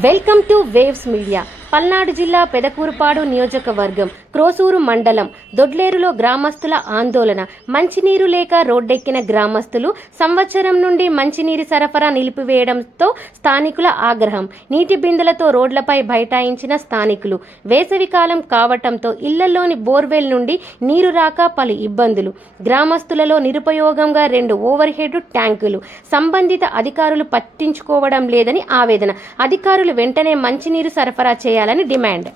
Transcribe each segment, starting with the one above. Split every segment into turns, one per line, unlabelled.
Welcome to waves media Palnadu జిల్లా పెదకూరుపాడు నియోజకవర్గం క్రోసూరు మండలం దొడ్లేరులో గ్రామస్తుల ఆందోళన. మంచినీరు లేక రోడ్డెక్కిన గ్రామస్తులు సంవత్సరం నుండి మంచినీరు సరఫరా నిలిపివేయడంతో స్థానికుల ఆగ్రహం. నీటి బిందెలతో రోడ్లపై బైఠాయించిన స్థానికులు. వేసవికాలం కావటంతో ఇళ్ళలోని బోర్వెల్ నుండి నీరు రాక పలు ఇబ్బందులు. గ్రామస్తులలో నిరుపయోగంగా రెండు ఓవర్ హెడ్ ట్యాంకులు. సంబంధిత అధికారులు పట్టించుకోవడం లేదని ఆవేదన. అధికారులు వెంటనే మంచినీరు సరఫరా చేయాలని డిమాండ్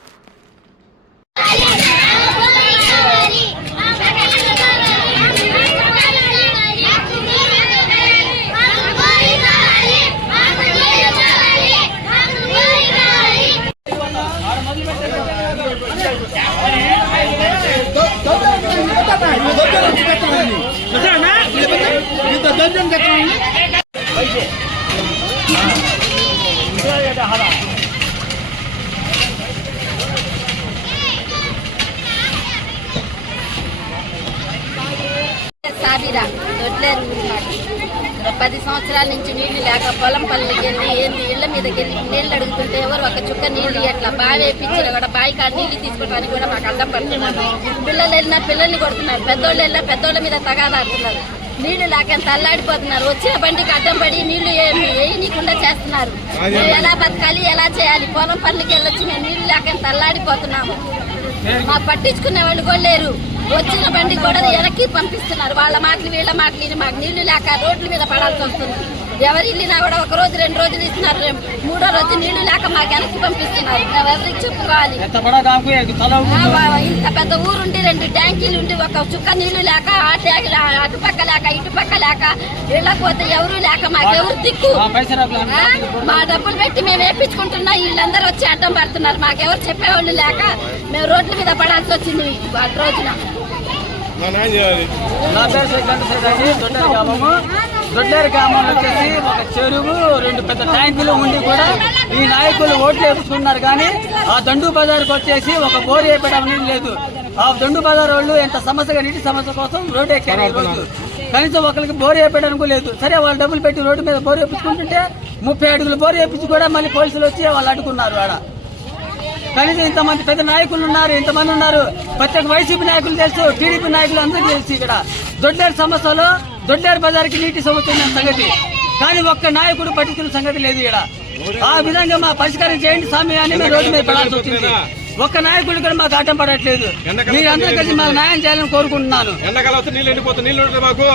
సాబిరా పది సంవత్సరాల నుంచి నీళ్ళు లేక పొలం పనులకి వెళ్ళి ఏంది? ఇళ్ళ మీదకి వెళ్ళి నీళ్ళు అడుగుతుంటే ఎవరు ఒక చుక్క నీళ్ళు ఎట్లా? బావి వేపించిన కూడా బావి కాడ నీళ్ళు తీసుకోవడానికి కూడా మాకు అడ్డం పడుతున్నారు పిల్లలు వెళ్ళినా పిల్లల్ని కొడుతున్నారు. పెద్దోళ్ళు వెళ్ళినా పెద్దోళ్ళ మీద తగాదాడుతున్నారు. నీళ్ళు లేక ఎంత అల్లాడిపోతున్నారు. వచ్చిన బండికి అడ్డం పడి నీళ్ళు వేయనీయకుండా చేస్తున్నారు. మేము ఎలా బతకాలి? ఎలా చేయాలి? పొలం పనులకి వెళ్ళొచ్చి మేము నీళ్ళు లేక ఎంత అల్లాడిపోతున్నాము? మా పట్టించుకునే వాళ్ళు కూడా లేరు. వచ్చిన బండి కూడా వెనక్కి పంపిస్తున్నారు. వాళ్ళ మాటలు వీళ్ళ మాటలు ఇది మాకు నీళ్ళు లేక రోడ్ల మీద పడాల్సి వస్తుంది. ఎవరు ఇల్లినా కూడా ఒక రోజు రెండు రోజులు ఇస్తున్నారు. మూడో రోజు నీళ్ళు లేక మాకు వెనక్కి పంపిస్తున్నారు. ఎవరికి చెప్పుకోవాలి? ఇంత పెద్ద ఊరుండి రెండు ట్యాంకీలు ఉండి ఒక చుక్క నీళ్ళు లేక ఆ ట్యాంక్ అటుపక్క లేక ఇటుపక్క లేక వెళ్ళకపోతే ఎవరు లేక మాకెవరు దిక్కు? మా డబ్బులు పెట్టి మేము వేపించుకుంటున్నా వీళ్ళందరూ వచ్చి అడ్డం పడుతున్నారు. మాకెవరు చెప్పేవాళ్ళు లేక మేము రోడ్ల మీద పడాల్సి వచ్చింది వాటి రోజున.
నా పేరు శ్రీ గంటసేపు అండి గ్రామము. దొడ్డేరు గ్రామంలో వచ్చేసి ఒక చెరువు రెండు పెద్ద ట్యాంకులు ఉండి కూడా ఈ నాయకులు ఓట్లు వేసుకున్నారు కానీ ఆ దండు బజార్కి వచ్చేసి ఒక బోర్ వేయడం లేదు. ఆ దండు బజార్ వాళ్ళు ఎంత సమస్యగా నీటి సమస్య కోసం రోడ్డు ఎక్కారు ఈరోజు కనీసం ఒకరికి బోర్ వేయడానికి లేదు. సరే వాళ్ళు డబ్బులు పెట్టి రోడ్డు మీద బోర్ వేపించుకుంటుంటే ముప్పై అడుగులు బోర్ వేపించి కూడా మళ్ళీ పోలీసులు వచ్చి వాళ్ళు అడుగున్నారు ఆడ. కనీసం ఇంతమంది పెద్ద నాయకులు ఉన్నారు ఇంతమంది ఉన్నారు. ప్రతి ఒక్క వైసీపీ నాయకులు తెలుసు టీడీపీ నాయకులు అందరూ తెలుసు ఇక్కడ. దొడ్డేరు సమస్యలో దొడ్డేరు బజార్కి నీటి సమస్య ఉన్న సంగతి. కానీ ఒక్క నాయకుడు పట్టించుకున్న సంగతి లేదు ఇక్కడ. ఆ విధంగా మా పరిష్కారం చేయండి స్వామి అని మేము రోడ్డు మీద పడాల్సి వచ్చింది. ఒక్క నాయకుడు కూడా మాకు ఆటం పడట్లేదు. మీరందరూ కలిసి మాకు న్యాయం చేయాలని కోరుకుంటున్నాను.
ఎండాకాలం నీళ్ళు ఎండిపోతుంది నీళ్ళు మాకు.